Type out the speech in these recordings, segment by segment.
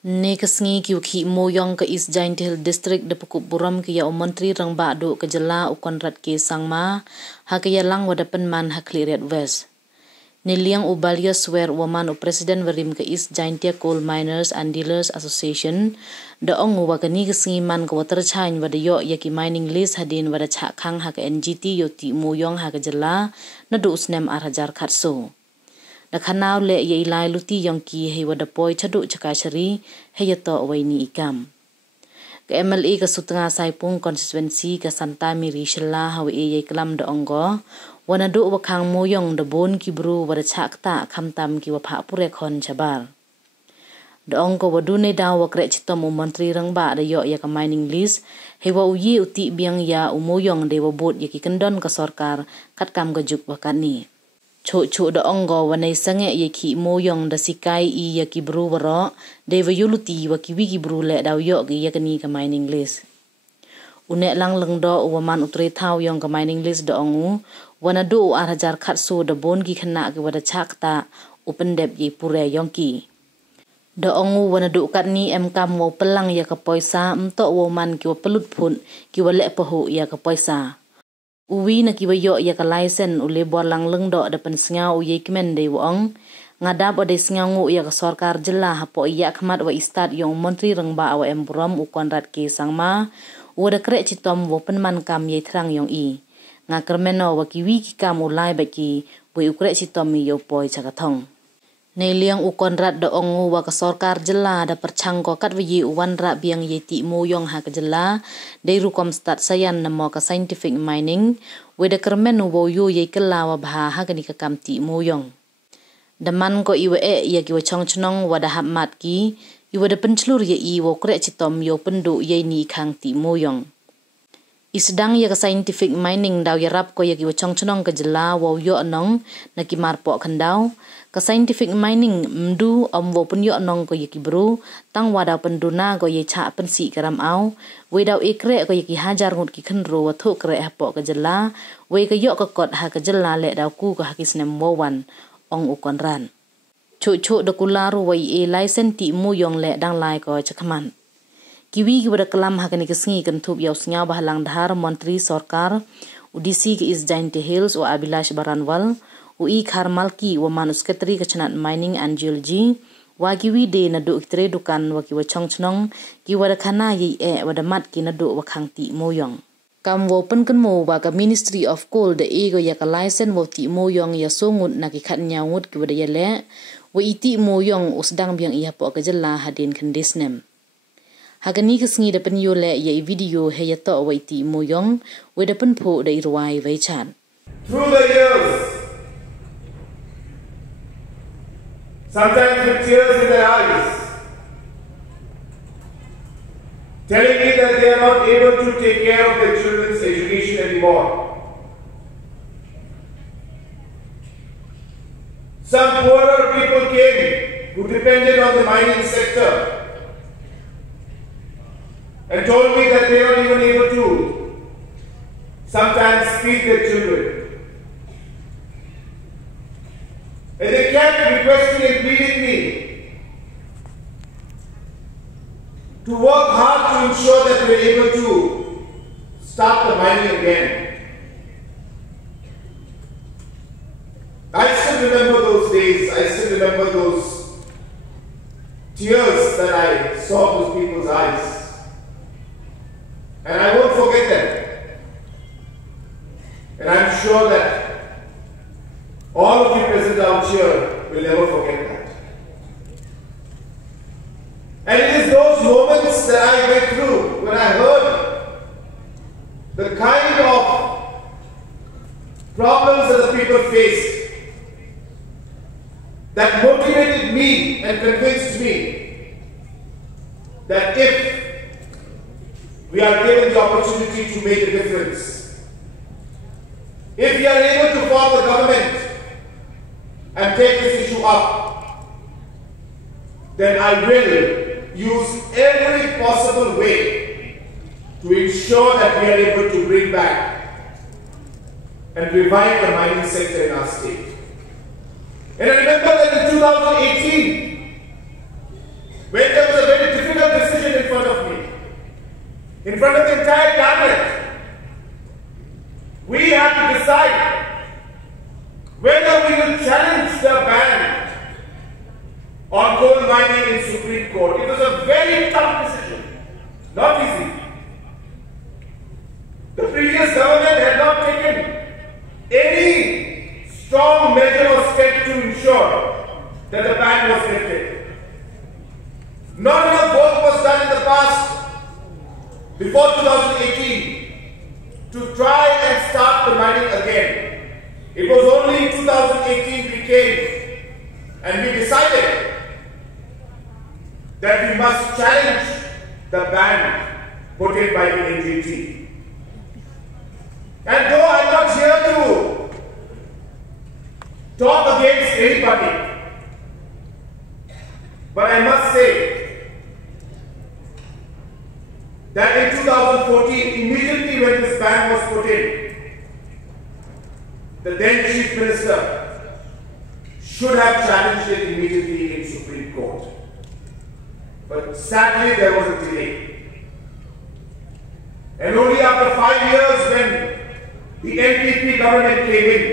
Ni kesengi kiu khih mooyong ke East Jaiñtia District de Pynkupburom ke ya Menteri rang ba do ke jela u Conrad Sangma ha ke ya lang wadapen man ha Cleared West. Ni liang u balia swear waman u Presiden Verim ke East Jaiñtia Coal Miners and Dealers Association de ong wa ke ni kesengi man ke water chain wada yo ya ki mining list hadin wada cha khang ha ke NGT yo ti mooyong ha ke jela na do usnem arhajar khatso. Da khanau le ye ilai luti yong ki he wada poi chadu chakashari he yato waini ikam. Ke MLA ke Sutanga Saipung constituency ke Santa Miri Shilla hawe ye kelam de onggo wana do wakang mooyong de bon ki bru wada chakta khamtam ki wapha pure khon chabar. De onggo wadu ne daw wakre chitom u menteri rang ba de yo ya ka mining list he wa uyi uti biang ya u mooyong de wabot ye ki kendon ka sarkar kat kam gajuk wakani. Chu da onggo wanai sange ye khih mooyong da sikai I ya ki bru waro de vayuluti wa ki wi ki bru le daw yo ki ya kani ka mining list. Une lang leng do waman utre thau yong ka mining list da ongu wana do arhajar khatso da bon ki khana ki wada chakta open dep ye pure yong ki. Da ongu wana do kat ni em kam wo pelang ya ka poisa mto woman ki wa pelut phun ki wa le pahu ya ka poisa. Uwi na kiwa yo ya ka license ule bor lang leng do depan singa u ye kemen de wong ngadap ode singa ngu ya ka sarkar jela hapo ya khmat wa istat yong menteri rang ba wa Pynkupburom u Conrad Sangma u da kre chitom wo penman kam ye thrang yong I nga kermeno wa kiwi ki kam u lai ba ki we u kre chitom yo poi chakathong. Nei liang u Conrad da ongu wa ka sarkar jela da perchang ko kat wi u wan ra biang ye ti mooyong ha ka jela de rukom stat sayan na mo ka scientific mining we da kermen wo yo ye kala wa bha ha ka ni ka kam ti mooyong. Da man ko iwe ya ki wa chong chnong wa da hap mat ki iwe da penchlur ye I wo kre chitom yo pendu ye ni khang ti mooyong. Isdang ya ka scientific mining daw yarap ko ya ki wa chong chnong ka jela wo yo anong na ki marpo khandaw ka scientific mining mdu wo punyo nong ko yeki bru tang wada penduna ko ye cha pensi karam au we daw ekre ko yeki hajar ngut ki khenro wa tho kre hapo ka jela we ka yo ka kot ha ka jela le daw ku ka hakisnem wowan ong u Conrad chu de kularu we e license ti mooyong le dang lai ko chakman kiwi ki wada kalam ha ka ni kesengi kan thup yaw snya bahlang dhar menteri sarkar udisi ke East Jaiñtia Hills o Abilash Baranwal ui Kharmalki wa manus ketri kachanat mining and geology wa kiwi de na do itre dukan wa ki wa chongchnong ki wa khana ye wa da mat ki na do wa khang ti mooyong kam wo pen kan mo wa ka Ministry of Coal de ego ya ka license wo ti mooyong ya songut na ki khat nyaut ki wa da yele wa iti mooyong usdang biang iya po ka jela hadin khandisnem hagani kesengi da pen yo le ye video he ya to wa iti mooyong we da pen pho da irwai vai chan. Through the years, sometimes with tears in their eyes, telling me that they are not able to take care of their children's education anymore. Some poorer people came who depended on the mining sector and told me that they are not even able to sometimes feed their children. And they kept requesting and pleading me to work hard to ensure that we are able to start the mining again. I still remember those days. I still remember those tears that I saw those people's eyes. And I won't forget them. And I'm sure that all of you present out here will never forget that. And it is those moments that I went through when I heard the kind of problems that the people faced that motivated me and convinced me that if we are given the opportunity to make a difference, if we are able to form the government and take this issue up, then I will use every possible way to ensure that we are able to bring back and revive the mining sector in our state. And I remember that in 2018, when there was a very in front of the entire cabinet, we have to decide whether we will challenge the ban on coal mining in Supreme Court. It was a very tough decision, not easy. The previous government had not taken any strong measure or step to ensure that the ban was lifted. Not enough work was done in the past, before 2018, to try and start the mining again. It was only in 2018 we came and we decided that we must challenge the ban put in by the NGT. And though I'm not here to talk against anybody, but I must say that in 2014, immediately when this ban was put in, the then Chief Minister should have challenged it immediately in Supreme Court. But sadly, there was a delay. And only after 5 years, when the NPP government came in,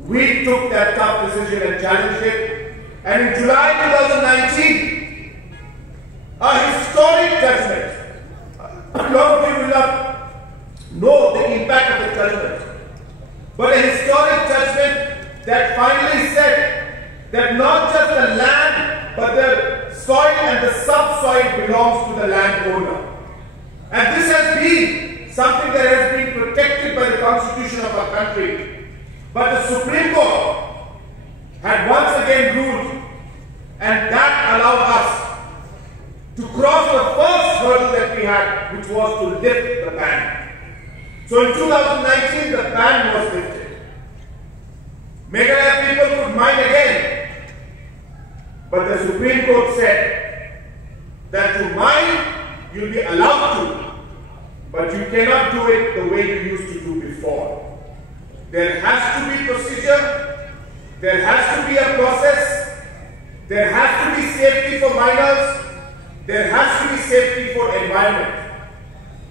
we took that tough decision and challenged it. And in July 2019, a historic judgment. A lot of you will not know the impact of the judgment, but a historic judgment that finally said that not just the land, but the soil and the subsoil belongs to the landowner. And this has been something that has been protected by the Constitution of our country. But the Supreme Court had once again ruled, and that allowed us to cross the first hurdle that we had, which was to lift the ban. So in 2019, the ban was lifted. Meghalaya people could mine again. But the Supreme Court said that to mine, you'll be allowed to, but you cannot do it the way you used to do before. There has to be procedure, there has to be a process, there has to be safety for miners, there has to be safety for environment.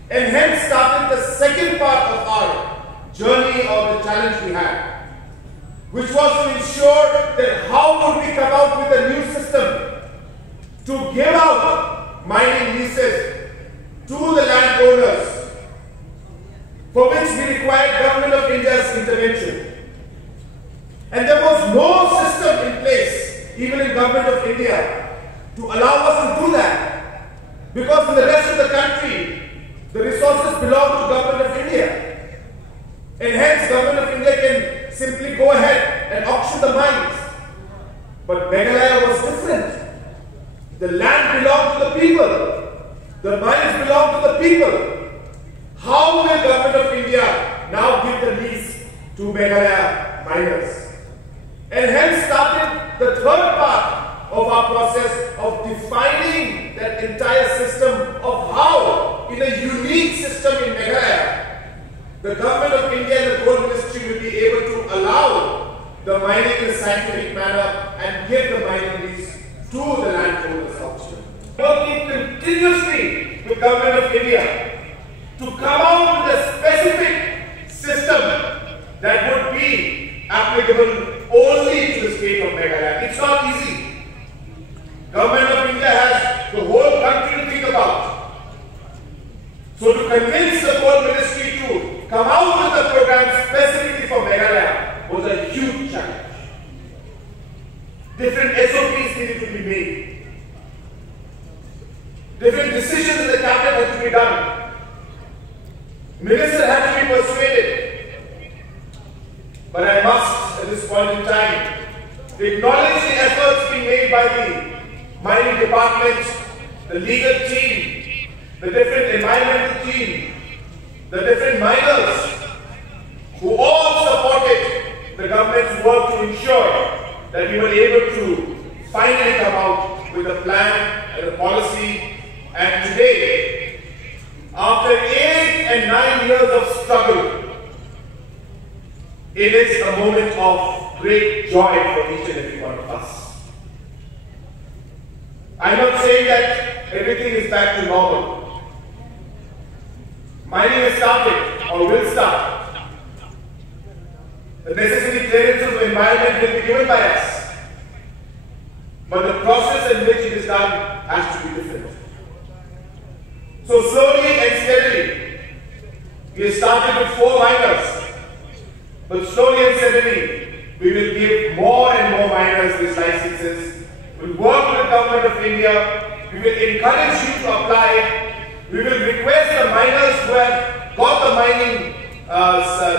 And hence started the second part of our journey or the challenge we had, which was to ensure that how would we come out with a new system to give out mining leases to the landowners, for which we required Government of India's intervention. And there was no system in place, even in Government of India, to allow us to do that. Because in the rest of the country, the resources belong to Government of India. And hence, Government of India can simply go ahead and auction the mines. But Meghalaya was different. The land belonged to the people. The mines belong to the people. How will Government of India now give the lease to Meghalaya miners? And hence started the third part of our process of defining that entire system of how, in a unique system in Meghalaya, the Government of India and the Coal Ministry will be able to allow the mining in a scientific manner and give the mining lease to the landowners auction. Working continuously with Government of India to come out with a specific system that would be applicable only to the state of Meghalaya. It's not easy. Government of India has the whole country to think about. So to convince the Coal Ministry to come out with a program specifically for Meghalaya was a huge challenge. Different SOPs needed to be made. Different decisions in the cabinet had to be done. Minister had to be persuaded. But I must, at this point in time, acknowledge the efforts being made by the mining department, the legal team, the different environmental team, the different miners, who all supported the government's work to ensure that we were able to finally come out with a plan and a policy. And today, after 8 and 9 years of struggle, it is a moment of great joy for each and every one of us. I'm not saying that everything is back to normal. Mining has started or will start. The necessary clearances of environment will be given by us. But the process in which it is done has to be different. So slowly and steadily, we have started with 4 miners. But slowly and steadily, we will give more and more miners these licenses. We will work with the government of India. We will encourage you to apply. We will request the miners who have got the mining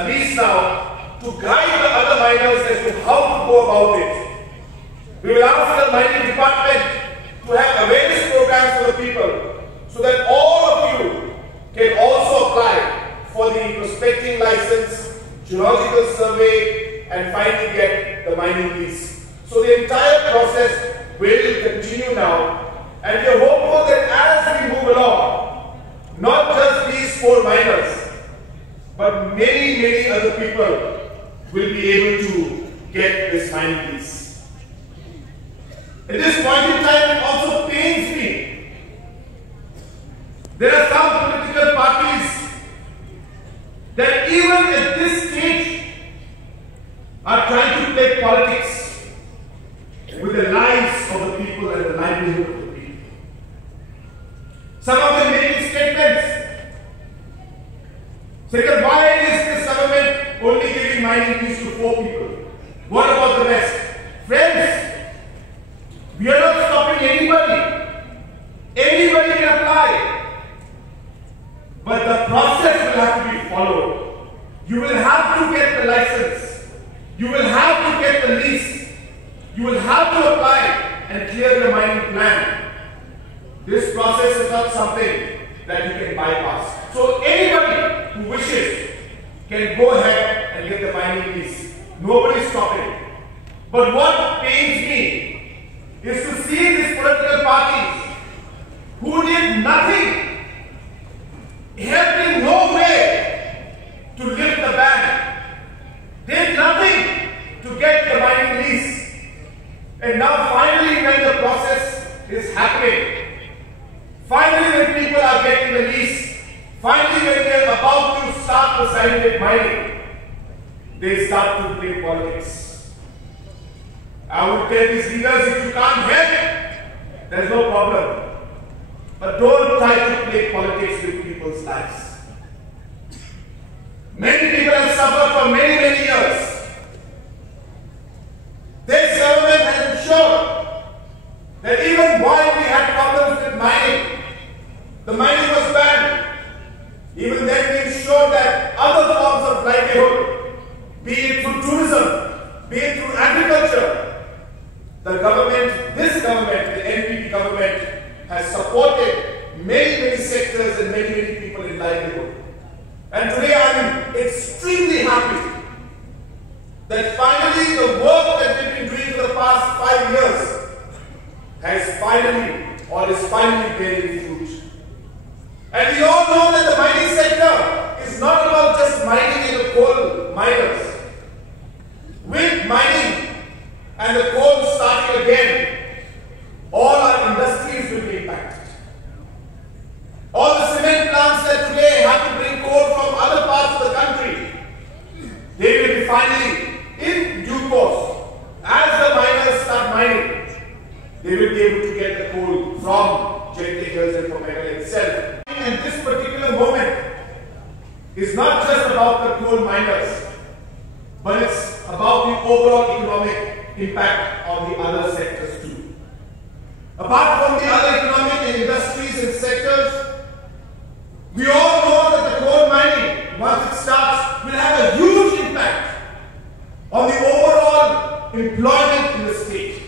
lease now to guide the other miners as to how to go about it. We will ask the mining department to have awareness programs for the people so that all of you can also apply for the prospecting license, geological survey, and finally get the mining lease. So the entire process will continue now, and we are hopeful that as we move along, not just these 4 miners, but many other people will be able to get this mining lease. At this point in time, it also pains me. There are some political parties that even at this stage are trying to play politics with the lives of the people and the livelihood of the people. Some of them making statements saying, why is this government only giving mining lease to 4 people? What about the rest? Friends, we are not stopping anybody. Anybody can apply. But the process will have to be followed. You will have to get the license. You will have to get the lease. You will have to apply and clear your mining plan. This process is not something that you can bypass. So anybody who wishes can go ahead and get the mining lease. Nobody is stopping. But what pains me is to see these political parties who did nothing, helped in no way to lift the ban, did nothing to get the mining lease. And now finally when the process is happening, finally when people are getting the lease, finally when they are about to start the scientific mining, they start to play politics. I would tell these leaders, if you can't help, there's no problem. But don't try to play politics with people's lives. Many people have suffered for many years. This government has ensured that even while we had problems with mining, the mining was banned. Even then we ensured that other forms of livelihood, be it through tourism, be it through agriculture, the government, this government, the NPP government, has supported many sectors and many people in livelihood. And today I am extremely happy that finally the work that we've been doing for the past 5 years has finally, or is finally bearing fruit. And we all know that the mining sector is not about just mining in the coal miners. With mining and the coal starting again, all our industries will be impacted. All the cement plants that today have to bring coal from other parts of the country, they will be finally, in due course, as the miners start mining, they will be able to get the coal from Jaiñtia Hills and from Meghalaya itself. And this particular moment is not just about the coal miners, but it's about the overall economic impact on the other sectors too. Apart from the other economic and industries and sectors, we all know that the coal mining, once it starts, will have a huge impact on the overall employment in the state.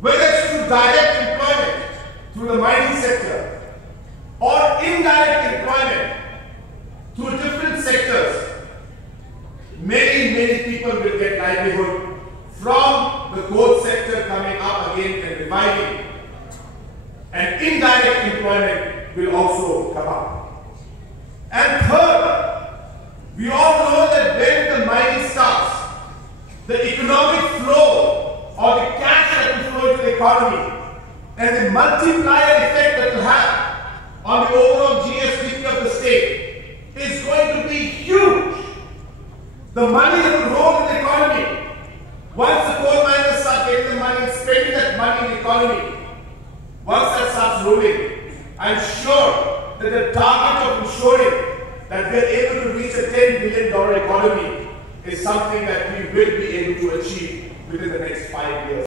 Whether it's through direct employment through the mining sector or indirect employment through different sectors, many people will get livelihood from the coal sector coming up again and reviving, and indirect employment will also come up. And third, we all know that when the mining starts, the economic flow or the cash that will flow into the economy and the multiplier effect that will have on the overall GSDP of the state is going to be huge. The money that will roll in the economy, once the coal miners start getting the money and spending that money in the economy, once that starts rolling, I'm sure that the target of ensuring that we are able to reach a $10 billion economy is something that we will be able to achieve within the next 5 years.